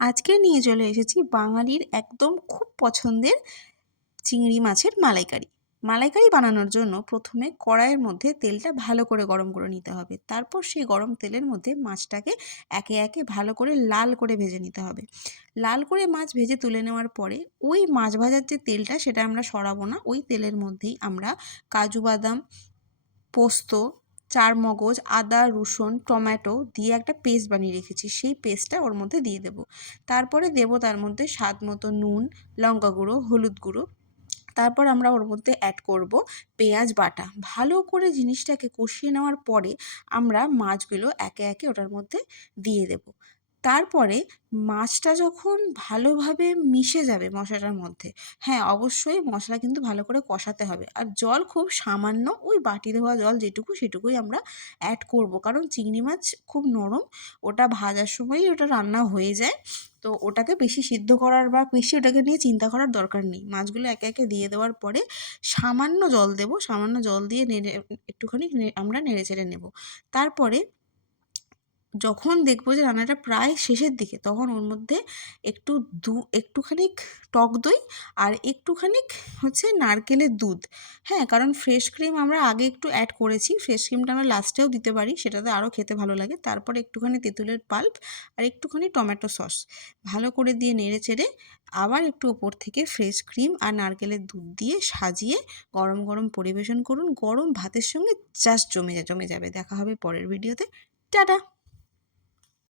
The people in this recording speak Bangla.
আজকে নিয়ে চলে এসেছি বাঙালির একদম খুব পছন্দের চিংড়ি মাছের মালাইকারি। মালাইকারি বানানোর জন্য প্রথমে কড়াইয়ের মধ্যে তেলটা ভালো করে গরম করে নিতে হবে। তারপর সেই গরম তেলের মধ্যে মাছটাকে একে একে ভালো করে লাল করে ভেজে নিতে হবে। লাল করে মাছ ভেজে তুলে নেওয়ার পরে ওই মাছ ভাজার যে তেলটা সেটা আমরা সরাবো না, ওই তেলের মধ্যেই আমরা কাজু বাদাম, পোস্ত, চারমগজ, আদা, রসুন, টমেটো দিয়ে একটা পেস্ট বানিয়ে রেখেছি, সেই পেস্টটা ওর মধ্যে দিয়ে দেবো। তারপরে দেবো তার মধ্যে স্বাদ মতো নুন, লঙ্কা গুঁড়ো, হলুদ গুঁড়ো। তারপর আমরা ওর মধ্যে অ্যাড করব পেঁয়াজ বাটা। ভালো করে জিনিসটাকে কষিয়ে নেওয়ার পরে আমরা মাছগুলো একে একে ওটার মধ্যে দিয়ে দেব। তারপরে মাছটা যখন ভালোভাবে মিশে যাবে মশলাটার মধ্যে, হ্যাঁ অবশ্যই মশলা কিন্তু ভালো করে কষাতে হবে, আর জল খুব সামান্য, ওই বাটি ধোয়া জল যেটুকু সেটুকুই আমরা অ্যাড করব, কারণ চিংড়ি মাছ খুব নরম, ওটা ভাজার সময়ই ওটা রান্না হয়ে যায়। তো ওটাকে বেশি সিদ্ধ করার বা বেশি ওটাকে নিয়ে চিন্তা করার দরকার নেই। মাছগুলো একে একে দিয়ে দেওয়ার পরে সামান্য জল দেবো, সামান্য জল দিয়ে একটুখানি আমরা নেড়ে চেড়ে নেব। তারপরে যখন দেখবো যে রান্নাটা প্রায় শেষের দিকে, তখন ওর মধ্যে একটুখানি টক দই আর একটুখানি নারকেলের দুধ, হ্যাঁ কারণ ফ্রেশ ক্রিম আমরা আগে একটু অ্যাড করেছি, ফ্রেশ ক্রিমটা আমরা লাস্টেও দিতে পারি, সেটাতে আরও খেতে ভালো লাগে। তারপরে একটুখানি তেঁতুলের পাল্প আর একটুখানি টমেটো সস ভালো করে দিয়ে নেড়ে চেড়ে আবার একটু ওপর থেকে ফ্রেশ ক্রিম আর নারকেলের দুধ দিয়ে সাজিয়ে গরম গরম পরিবেশন করুন। গরম ভাতের সঙ্গে জাস্ট জমে যাবে। দেখা হবে পরের ভিডিওতে। টাটা।